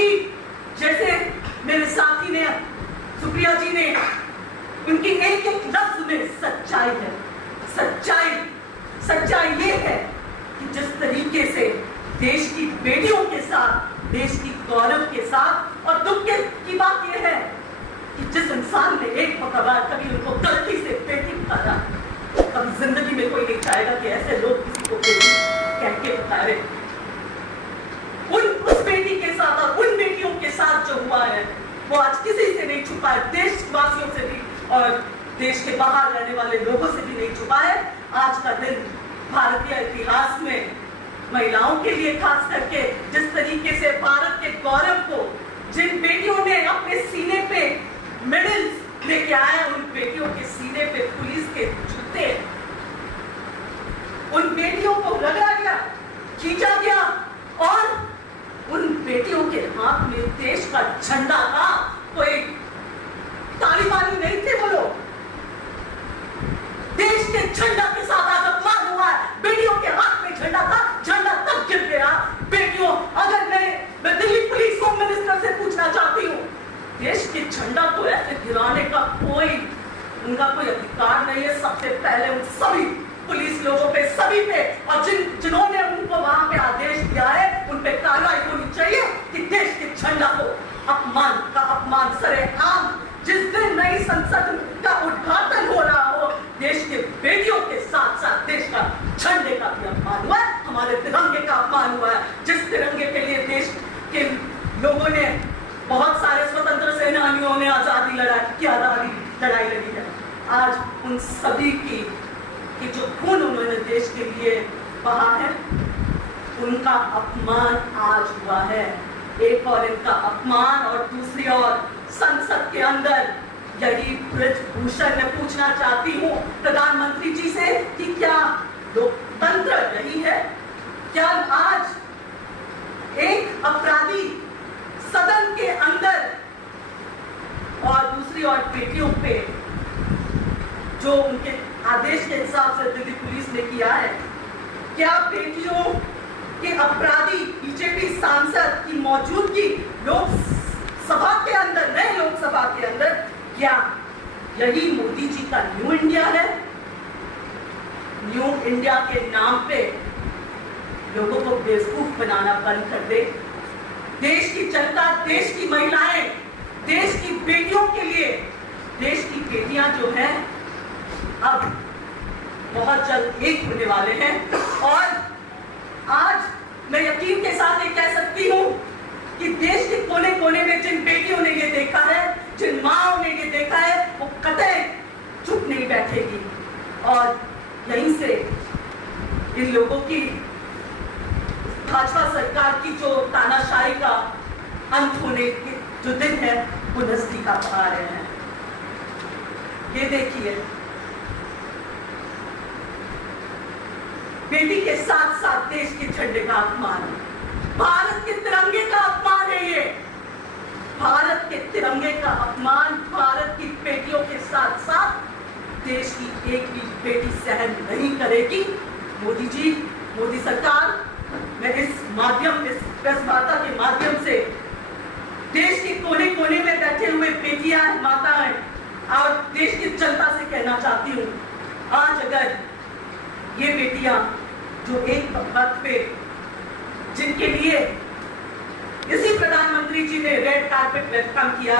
क्योंकि जैसे मेरे साथी ने, सुप्रिया जी ने, उनकी एक एक लफ्ज में सच्चाई है। सच्चाई ये है कि जिस तरीके से देश की बेटियों के साथ, देश की गौरव के साथ, और दुख की बात यह है कि जिस इंसान ने एक बार कभी उनको गलती से बेटी पुकारा, कभी जिंदगी में कोई नहीं चाहेगा कि ऐसे लोग किसी को बेटी कह के पुकारे। उस बेटी के साथ और उन बेटियों के साथ जो हुआ है वो आज किसी से नहीं छुपा है, देशवासियों से भी और देश के बाहर रहने वाले लोगों से भी नहीं छुपा है। आज का दिन भारतीय इतिहास में महिलाओं के लिए खास करके जिस तरीके से भारत के गौरव को जिन बेटियों ने अपने सीने पे मेडल्स लेके आए, उन बेटियों के सीने पे पुलिस के जूते, उन बेटियों को रगड़ा गया, खींचा गया और उन बेटियों के हाथ में देश का झंडा था। कोई तालिबानी नहीं थे वो लोग। देश के झंडा के साथ आज अपमान हुआ है। बेटियों के हाथ में झंडा था, झंडा तब गिर गया। बेटियों, अगर मैं दिल्ली पुलिस होम मिनिस्टर से पूछना चाहती हूँ, देश के झंडा को ऐसे गिराने का उनका कोई अधिकार नहीं है। सबसे पहले उन सभी पुलिस लोगों पे, सभी पे, और जिन्होंने उनको वहां पे आदेश दिया है उन पे कार्रवाई होनी चाहिए कि देश के झंडा को अपमान सरेआम, जिस दिन नई संसद का उद्घाटन हो रहा हो, देश के बेटियों के साथ साथ देश का झंडे का भी अपमान हुआ है, हमारे तिरंगे का अपमान हुआ है। जिस तिरंगे के लिए देश के लोगों ने, बहुत सारे स्वतंत्र सेनानियों ने आजादी लड़ाई लड़ी है, आज उन सभी की जो खून उन्होंने देश के लिए बहा है, उनका अपमान आज हुआ है। एक और इनका अपमान, और दूसरी ओर संसद के अंदर यही ब्रजभूषण मैं पूछना चाहती हूँ प्रधानमंत्री जी से कि क्या लोकतंत्र यही है? क्या आज एक अपराधी सदन के अंदर और दूसरी ओर बेटियों पे जो उनके आदेश के हिसाब से दिल्ली पुलिस ने किया है, क्या बेटियों के अपराधी बीजेपी सांसद की मौजूदगी लोकसभा के अंदर, नए लोकसभा के अंदर, क्या यही मोदी जी का न्यू इंडिया है? न्यू इंडिया के नाम पे लोगों को बेवकूफ बनाना बंद कर दे। देश की जनता, देश की महिलाएं, देश की बेटियों के लिए, देश की बेटियां जो हैं अब बहुत जल्द एक होने वाले हैं। और आज मैं यकीन के साथ ये कह सकती हूँ कि देश के कोने कोने में जिन बेटियों ने ये देखा है, जिन माओं ने ये देखा है, वो कतई चुप नहीं बैठेगी। और यहीं से इन लोगों की, भाजपा सरकार की जो तानाशाही का अंत होने के जो दिन है वो नजदीक आ रहे हैं। ये देखिए, बेटी के साथ साथ देश के झंडे का अपमान, भारत के तिरंगे का अपमान है ये। भारत के तिरंगे का अपमान भारत की बेटियों के साथ साथ देश की एक भी बेटी सहन नहीं करेगी। मोदी जी, मोदी सरकार, मैं इस प्रेस वार्ता के माध्यम से देश के कोने कोने में बैठे हुए बेटियां, माताएं और देश की जनता से कहना चाहती हूँ, आज अगर ये बेटियां जो एक वक्त पे, जिनके लिए इसी प्रधानमंत्री जी ने रेड कार्पेट वेलकम किया,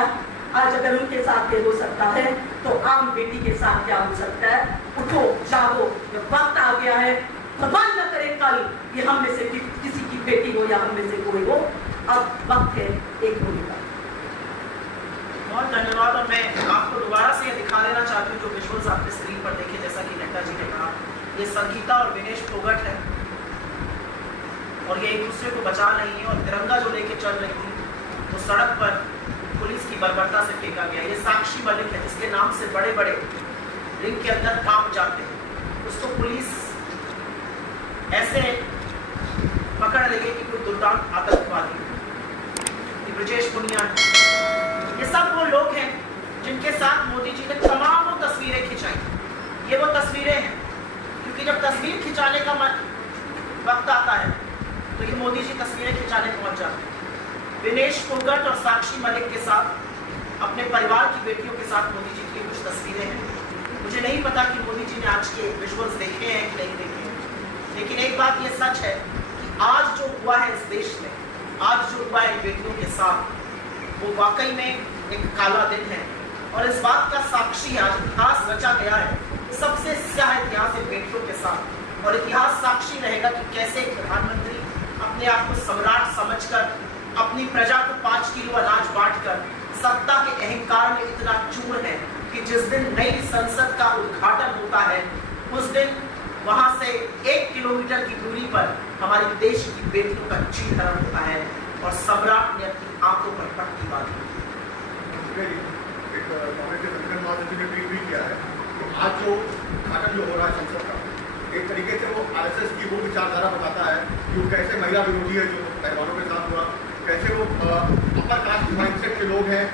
आज अगर उनके साथ ये हो सकता है तो आम बेटी के साथ क्या हो सकता है? उठो, जागो, ये वक्त आ गया है। भगवान न करे कल ये हम में से किसी की बेटी हो या हम में से कोई हो, अब वक्त है एक होने का। बहुत धन्यवाद। और मैं आपको दोबारा से दिखा देना चाहती हूँ जो विजुअल्स आपने स्क्रीन पर देखे, जैसा कि नड्डा जी ने कहा, ये संगीता और विनेश फोगट है और ये एक दूसरे को बचा रही है। और तिरंगा जो लेके चल रही थी वो सड़क पर पुलिस की बर्बरता से फेंका गया। ये साक्षी मलिक है जिसके नाम से बड़े बड़े रिंग के अंदर काम जाते हैं, उसको पुलिस ऐसे पकड़ लेगी कि कोई दुर्दांत आतंकवादी। ब्रजेश पुनिया, ये सब वो लोग हैं जिनके साथ मोदी जी ने तमाम वो तस्वीरें खिंचाई। ये वो तस्वीरें हैं, क्योंकि जब तस्वीर खिंचाने का वक्त आता है तो ये मोदी जी तस्वीरें खिंचाने पहुंच जाते हैं। विनेश फोगट और साक्षी मलिक के साथ अपने परिवार की बेटियों के साथ मोदी जी की कुछ तस्वीरें हैं। मुझे नहीं पता कि मोदी जी ने आज के विजुअल्स देखे हैं कि नहीं देखे हैं, लेकिन एक बात ये सच है कि आज जो हुआ है इस देश में, आज जो हुआ है बेटियों के साथ, वो वाकई में एक काला दिन है। और इस बात का साक्षी आज इतिहास रचा गया है, सबसे स्याह इतिहास इन बेटियों के साथ। और इतिहास साक्षी रहेगा कि कैसे एक प्रधानमंत्री अपने आप को सम्राट समझकर अपनी प्रजा को 5 किलो अनाज बांटकर सत्ता के अहंकार में इतना चूर है कि जिस दिन नई संसद का उद्घाटन होता है उस दिन वहां से 1 किलोमीटर की दूरी पर हमारे देश की बेटियों का चीरहरण होता है और सम्राट ने अपनी आंखों पर पट्टी बांधी। कांग्रेस के संगठन महासचिव ने ट्वीट भी किया है कि आज जो उद्घाटन जो हो रहा है संसद का, एक तरीके से वो आरएसएस की वो विचारधारा बताता है कि वो कैसे महिला विरोधी है जो पहलवानों के साथ हुआ, कैसे वो अपर कास्ट माइंडसेट के लोग हैं,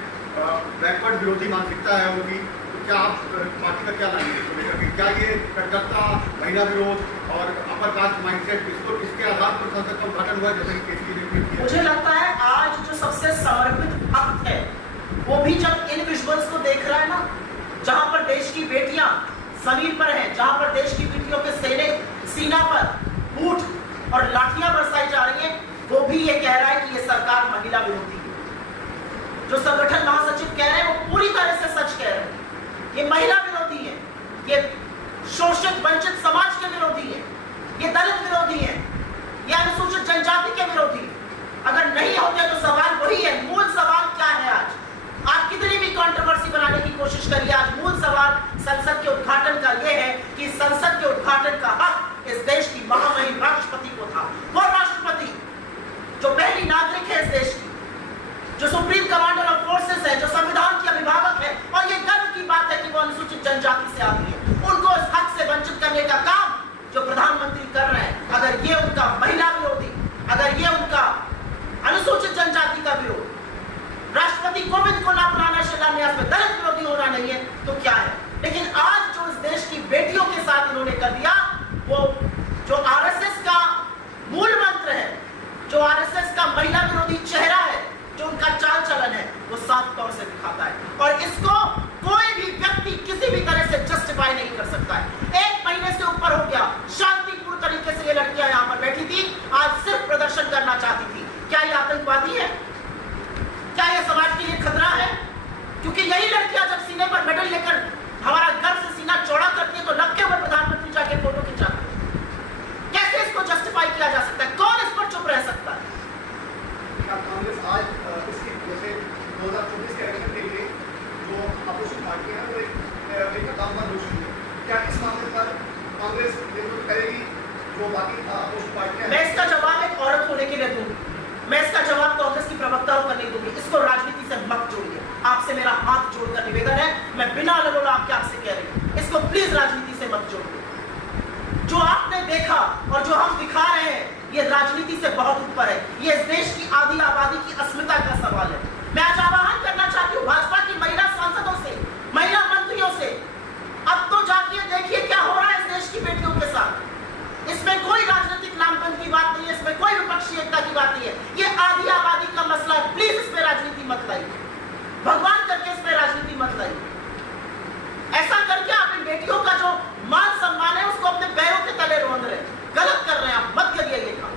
बैकवर्ड विरोधी मानसिकता है उनकी। तो क्या आप पार्टी का क्या लाएंगे? क्या ये कट्टरता, महिला विरोध और अपर कास्ट माइंडसेट इसके आधार पर संसद का उद्घाटन हुआ जैसे कि केसरी ने ट्वीट किया? मुझे लगता है आज जो सबसे समर्पित भक्त है वो भी जब इन विजुअल्स को देख रहा है ना, जहां पर देश की बेटियां जमीन पर हैं, जहां पर देश की बेटियों के सीना पर ऊंट और लाठियां बरसाई जा रही हैं, वो भी ये कह रहा है कि ये सरकार महिला विरोधी है। जो संगठन महासचिव कह रहे हैं वो पूरी तरह से सच कह रहे हैं। ये महिला विरोधी है, ये शोषित वंचित समाज के विरोधी है, ये दलित विरोधी है, ये अनुसूचित जनजाति के विरोधी है। अगर नहीं होते तो सवाल वही है, मूल सवाल क्या है? आज कितनी भी कंट्रोवर्सी बनाने की कोशिश करिए, आज मूल सवाल संसद के उद्घाटन का यह है कि संसद के उद्घाटन का हक इस देश की महामहिम राष्ट्रपति को था। वो राष्ट्रपति जो पहली नागरिक है इस देश की, जो सुप्रीम कमांडर ऑफ फोर्सेस है, जो संविधान की अभिभावक है, और ये गर्व की बात है कि वो अनुसूचित जनजाति से आती है। उनको इस हक से वंचित करने का काम जो प्रधानमंत्री कर रहे हैं, अगर ये उनका महिला विरोधी, अगर ये उनका अनुसूचित जनजाति का विरोध, राष्ट्रपति कोविंद को ना बनाना शिलान्यास में दलित विरोधी होना नहीं है तो क्या है? लेकिन आज जो इस देश की बेटियों के साथ इन्होंने कर दिया, वो जो आरएसएस का मूल मंत्र है, जो आरएसएस का महिला विरोधी चेहरा है, जो उनका चाल चलन है, वो साफ तौर से दिखाता है। और इसको कोई भी व्यक्ति किसी भी तरह से जस्टिफाई नहीं कर सकता है। 1 महीने से ऊपर हो गया, शांतिपूर्ण तरीके से ये लड़कियां यहां पर बैठी थी, आज सिर्फ प्रदर्शन करना चाहती थी। क्या ये आतंकवादी है? क्या ये समाज के लिए खतरा है? क्योंकि यही लड़कियां जब सीने पर मेडल लेकर हमारा गर्व से सीना चौड़ा करती है तो लपके हुए प्रधानमंत्री जाके फोटो खिंचाते हैं। कैसे इसको जस्टिफाई किया जा सकता है? कौन इस पर चुप रह सकता है? कांग्रेस आज इसके जैसे 2024 के इलेक्शन के लिए जो अपोजिशन पार्टी है वो एक काम बंद हो चुकी है, क्या इस मामले पर कांग्रेस करेगी जो बाकी अपोजिशन पार्टियां? मैं इसका जवाब एक औरत होने के लिए दूंगी, मैं इसका जवाब कांग्रेस की प्रवक्ताओं को नहीं दूंगी। इसको राजनीति से मत जोड़िए, आपसे मेरा हाथ जोड़कर निवेदन है, मैं बिना लगोला आपसे कह रही हूं, इसको प्लीज राजनीति से मत जोड़िए। जो आपने देखा और जो हम दिखा रहे हैं, ये राजनीति से बहुत ऊपर है। ये इस देश की आधी आबादी की अस्मिता का सवाल है। मैं आज आह्वान करना चाहती हूँ भाजपा की महिला सांसदों से, महिला मंत्रियों से, अब तो जाके देखिए क्या हो रहा है इस देश की बेटियों के साथ। इसमें कोई राजनीतिक नामकन की बात नहीं है, इसमें कोई विपक्षी एकता की बात नहीं है। ये आधी आबादी का मसला है, प्लीज इस पे राजनीति मत लाइए, भगवान करके इस पे राजनीति मत लाइए। ऐसा करके आप इन बेटियों का जो मान सम्मान है उसको अपने पैरों के तले रोंद रहे हैं। गलत कर रहे हैं आप, मत करिए ये काम।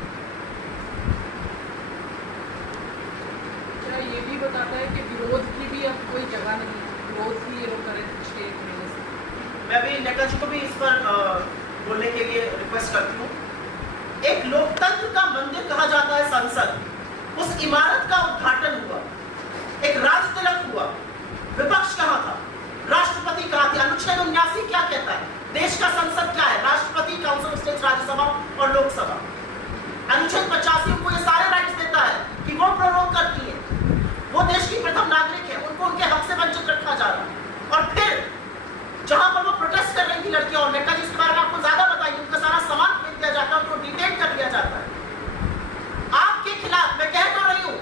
क्या ये भी बताता है कि विरोध की भी अब कोई जगह नहीं है, विरोध की ये लोग करें पिछले 1 महीने से? मैं भी नेता जी को भी इस पर बोलने के लिए रिक्वेस्ट करती हूँ। एक लोकतंत्र का मंदिर कहा जाता है संसद, उस इमारत का उद्घाटन हुआ, एक राज तिलक हुआ, विपक्ष कहाँ था, राष्ट्रपति कहाँ थे? अनुच्छेद 79 क्या कहता है? देश का संसद क्या है? राष्ट्रपति, काउंसिल ऑफ स्टेट, राज्यसभा और लोकसभा। अनुच्छेद 85 को ये सारे राइट्स देता है कि वो प्रोरोग करती है, वो देश की प्रथम नागरिक है, उनको उनके हक से वंचित रखा जा रहा है। और फिर जहां पर वो प्रोटेस्ट कर रही थी लड़कियां, और नेता जी इसके बारे में आपको ज्यादा बताइए, उनका सारा सामान फेंक दिया जाता है, उनको डिटेन कर दिया जाता है। आपके खिलाफ मैं कह तो रही हूँ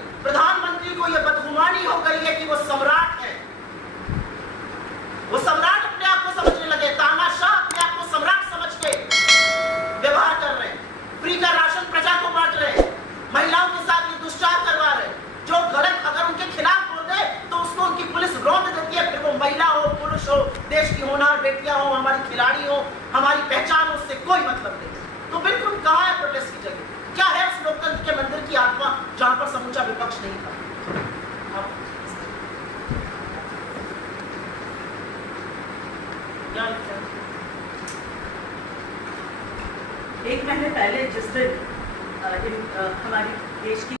बेटियां हो, हमारी खिलाड़ी हो, हमारी पहचान, उससे कोई मतलब नहीं। तो बिल्कुल कहाँ है प्रोटेस्ट की जगह? क्या है उस लोकतंत्र के मंदिर की आत्मा जहां पर समूचा विपक्ष नहीं था? एक महीने पहले जिस दिन हमारी देश की